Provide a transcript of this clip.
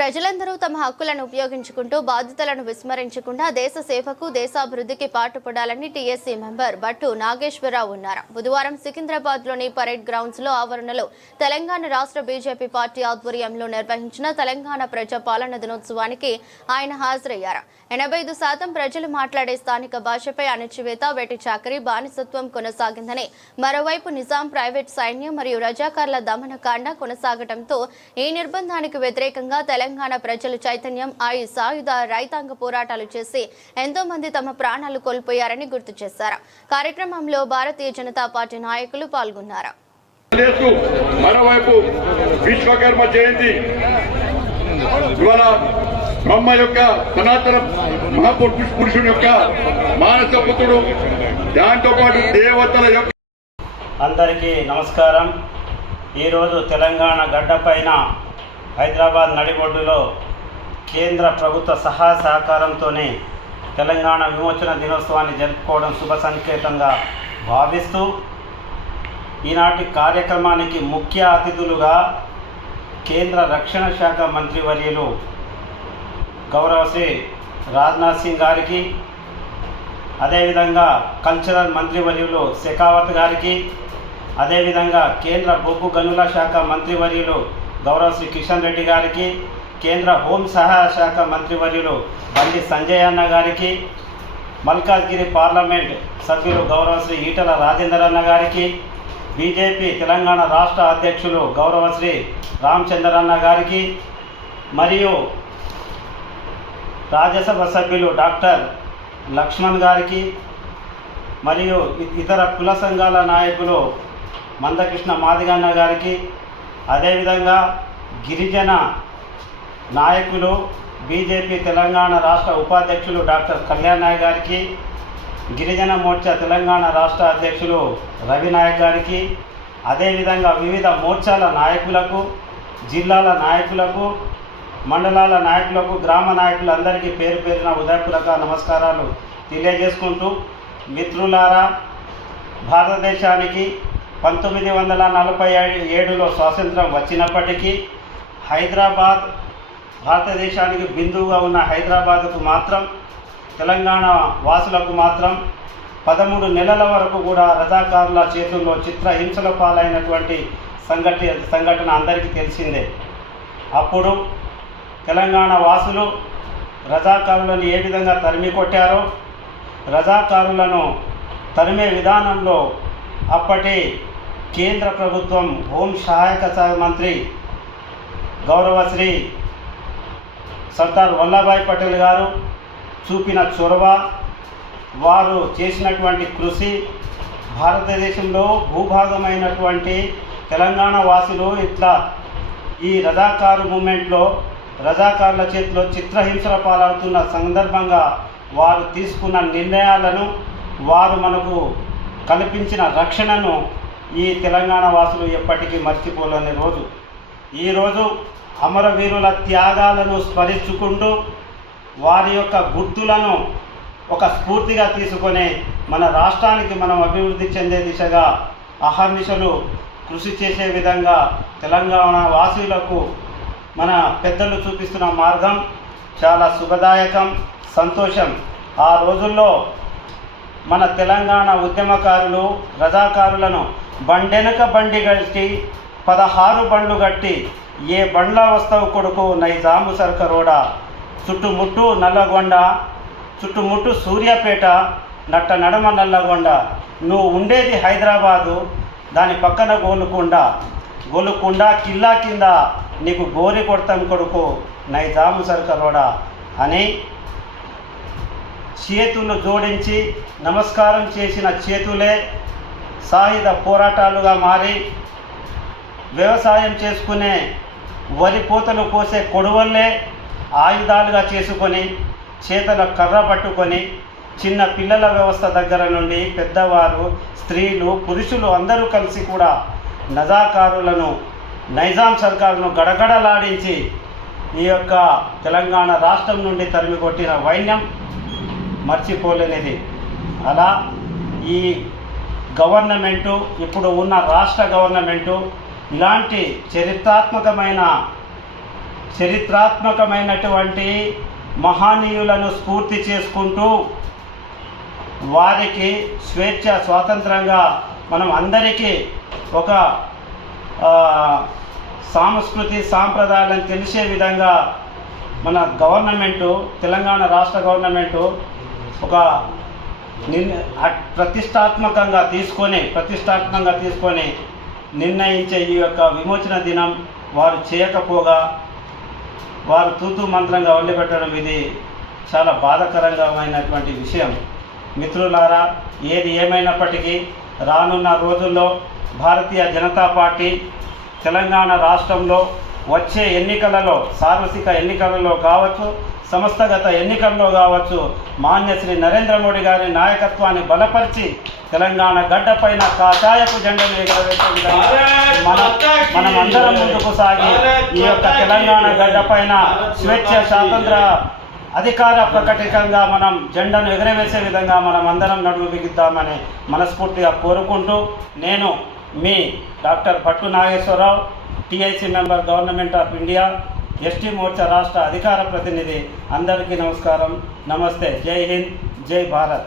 ప్రజలందరూ తమ హక్కులను ఉపయోగించుకుంటూ బాధ్యతలను విస్మరించకుండా దేశ సేవకు దేశాభివృద్ధికి పాటుపడాలని టీఎస్సీ మెంబర్ భట్టు నాగేశ్వరరావు అన్నారు. బుధవారం సికింద్రాబాద్లోని పరేడ్ గ్రౌండ్స్లో ఆవరణలో తెలంగాణ రాష్ట్ర బీజేపీ పార్టీ ఆధ్వర్యంలో నిర్వహించిన తెలంగాణ ప్రజాపాలన దినోత్సవానికి ఆయన హాజరయ్యారు. 85% ప్రజలు మాట్లాడే స్థానిక భాషపై అణచివేత, వెట్టి చాకరీ, బానిసత్వం కొనసాగిందని, మరోవైపు నిజాం ప్రైవేట్ సైన్యం మరియు రజాకార్ల దమనకాండ కొనసాగడంతో ఈ నిర్బంధానికి వ్యతిరేకంగా తెలంగాణ ప్రజలు చైతన్యం సాయుధ రైతాంగ పోరాటాలు చేసి ఎంతో మంది తమ ప్రాణాలు కోల్పోయారని గుర్తు చేశారు. కార్యక్రమంలో భారతీయ జనతా పార్టీ నాయకులు పాల్గొన్నారు. మరోవైపు విశ్వకర్మ జయంతి ఇవాళ బ్రహ్మ యొక్క సనాతన మహాపురుషుని యొక్క మానస పుత్రుడు, దాంతో పాటు దేవతల యొక్క. అందరికీ నమస్కారం. ఈరోజు తెలంగాణ గడ్డపైన హైదరాబాద్ నడిబొడ్డులో కేంద్ర ప్రభుత్వ సహాయ సహకారంతోనే తెలంగాణ విమోచన దినోత్సవాన్ని జరుపుకోవడం శుభ సంకేతంగా భావిస్తూ ఈనాటి కార్యక్రమానికి ముఖ్య అతిథులుగా కేంద్ర రక్షణ శాఖ మంత్రివర్యులు గౌరవ శ్రీ రాజ్నాథ్ సింగ్ గారికి, అదేవిధంగా కల్చరల్ మంత్రివర్యులు షెకావత్ గారికి, అదేవిధంగా కేంద్ర బొగ్గు గనుల శాఖ మంత్రివర్యులు గౌరవ శ్రీ కిషన్ రెడ్డి గారికి, కేంద్ర హోం సహాయ శాఖ మంత్రివర్యులు బండి సంజయ్ అన్న గారికి, మల్కాజ్గిరి పార్లమెంట్ సభ్యులు గౌరవ శ్రీ ఈటల రాజేందర్ అన్న గారికి, బీజేపీ తెలంగాణ రాష్ట్ర అధ్యక్షులు గౌరవ శ్రీ రామచంద్రన్న గారికి, మరియు రాజ్యసభ సభ్యులు డాక్టర్ లక్ష్మణ్ గారికి, మరియు ఇతర కుల సంఘాల నాయకులు మందకృష్ణ మాదిగన్న గారికి, అదేవిధంగా గిరిజన నాయకులు బీజేపీ తెలంగాణ రాష్ట్ర ఉపాధ్యక్షులు డాక్టర్ కళ్యాణ్ నాయక్ గారికి, గిరిజన మోర్చా తెలంగాణ రాష్ట్ర అధ్యక్షులు రవి నాయక్ గారికి, అదేవిధంగా వివిధ మోర్చాల నాయకులకు, జిల్లాల నాయకులకు, మండలాల నాయకులకు, గ్రామ నాయకులందరికీ పేరు పేరున ఉదయపూర్వక నమస్కారాలు తెలియజేసుకుంటూ, మిత్రులారా, భారతదేశానికి 1947లో స్వాతంత్రం వచ్చినప్పటికీ హైదరాబాద్, భారతదేశానికి బిందువుగా ఉన్న హైదరాబాద్కు మాత్రం, తెలంగాణ వాసులకు మాత్రం 13 నెలల వరకు కూడా రజాకారుల చేతుల్లో చిత్రహింసల పాలైనటువంటి సంఘటన అందరికీ తెలిసిందే. అప్పుడు తెలంగాణ వాసులు రజాకారులను ఏ విధంగా తరిమి కొట్టారో, రజాకారులను తరిమే విధానంలో అప్పటి కేంద్ర ప్రభుత్వం హోం సహాయక శాఖ మంత్రి గౌరవ శ్రీ సర్దార్ వల్లభాయ్ పటేల్ గారు చూపిన చొరవ, వారు చేసినటువంటి కృషి, భారతదేశంలో భూభాగమైనటువంటి తెలంగాణ వాసులు ఇట్లా ఈ రజాకారు మూమెంట్లో రజాకారుల చేతిలో చిత్రహింసల పాలవుతున్న సందర్భంగా వారు తీసుకున్న నిర్ణయాలను, వారు మనకు కల్పించిన రక్షణను ఈ తెలంగాణ వాసులు ఎప్పటికీ మర్చిపోలేని రోజు. ఈరోజు అమరవీరుల త్యాగాలను స్మరించుకుంటూ వారి యొక్క గుర్తులను ఒక స్ఫూర్తిగా తీసుకొని మన రాష్ట్రానికి మనం అభివృద్ధి చెందే దిశగా అహర్నిశలు కృషి చేసే విధంగా తెలంగాణ వాసులకు మన పెద్దలు చూపిస్తున్న మార్గం చాలా శుభదాయకం, సంతోషం. ఆ రోజుల్లో మన తెలంగాణ ఉద్యమకారులు రజాకారులను బండెనక బండి కట్టి 16 బండ్లు కట్టి, ఏ బండ్ల వస్తావు కొడుకు నైజాము సర్కరోడా, చుట్టుముట్టు నల్లగొండ, చుట్టుముట్టు సూర్యాపేట, నట్ట నడమ నల్లగొండ, నువ్వు ఉండేది హైదరాబాదు, దాని పక్కన గోలుకొండ కిల్లా కింద నీకు గోరి కొడతాం కొడుకు నైజాము సర్కరోడా అని చేతులు జోడించి నమస్కారం చేసిన చేతులే సాయుధ పోరాటాలుగా మారి, వ్యవసాయం చేసుకునే వరి పూతలు కోసే కొడువల్లే ఆయుధాలుగా చేసుకొని, చేతుల కర్ర పట్టుకొని, చిన్న పిల్లల వ్యవస్థ దగ్గర నుండి పెద్దవారు, స్త్రీలు, పురుషులు అందరూ కలిసి కూడా రజాకారులను, నైజాం సర్కారును గడగడలాడించి ఈ యొక్క తెలంగాణ రాష్ట్రం నుండి తరిమి కొట్టిన వైన్యం మర్చిపోలేనిది. అలా ఈ గవర్నమెంటు, ఇప్పుడు ఉన్న రాష్ట్ర గవర్నమెంటు ఇలాంటి చరిత్రాత్మకమైన చరిత్రాత్మకమైనటువంటి మహనీయులను స్ఫూర్తి చేసుకుంటూ వారికి స్వేచ్ఛ స్వాతంత్రంగా మనం అందరికీ ఒక సాంస్కృతి సాంప్రదాయాలను తెలిసే విధంగా మన గవర్నమెంటు, తెలంగాణ రాష్ట్ర గవర్నమెంటు ఒక ప్రతిష్టాత్మకంగా తీసుకొని నిర్ణయించే ఈ యొక్క విమోచన దినం వారు చేయకపోగా వారు తూతూ మంత్రంగా వదిలిపెట్టడం ఇది చాలా బాధాకరంగామైనటువంటి విషయం. మిత్రులారా, ఏది ఏమైనప్పటికీ రానున్న రోజుల్లో భారతీయ జనతా పార్టీ తెలంగాణ రాష్ట్రంలో వచ్చే ఎన్నికలలో, సార్వత్రిక ఎన్నికలలో కావచ్చు, సంస్థగత ఎన్నికల్లో కావచ్చు, మాన్య శ్రీ నరేంద్ర మోడీ గారి నాయకత్వాన్ని బలపరిచి తెలంగాణ గడ్డపైన కాషాయపు జెండాను ఎగరవేసే విధంగా మనం అందరం ముందుకు సాగి ఈ యొక్క తెలంగాణ గడ్డపైన స్వేచ్ఛ స్వాతంత్ర అధికార ప్రకటికంగా మనం జెండాను ఎగరవేసే విధంగా మనం అందరం నడుము బిగిద్దామని మనస్ఫూర్తిగా కోరుకుంటూ, నేను మీ doctor Bhattu Nageswararao, TIC member, government of India, ST Morcha రాష్ట్ర అధికార ప్రతినిధి. అందరికీ నమస్కారం, నమస్తే, జై హింద్, జై భారత్.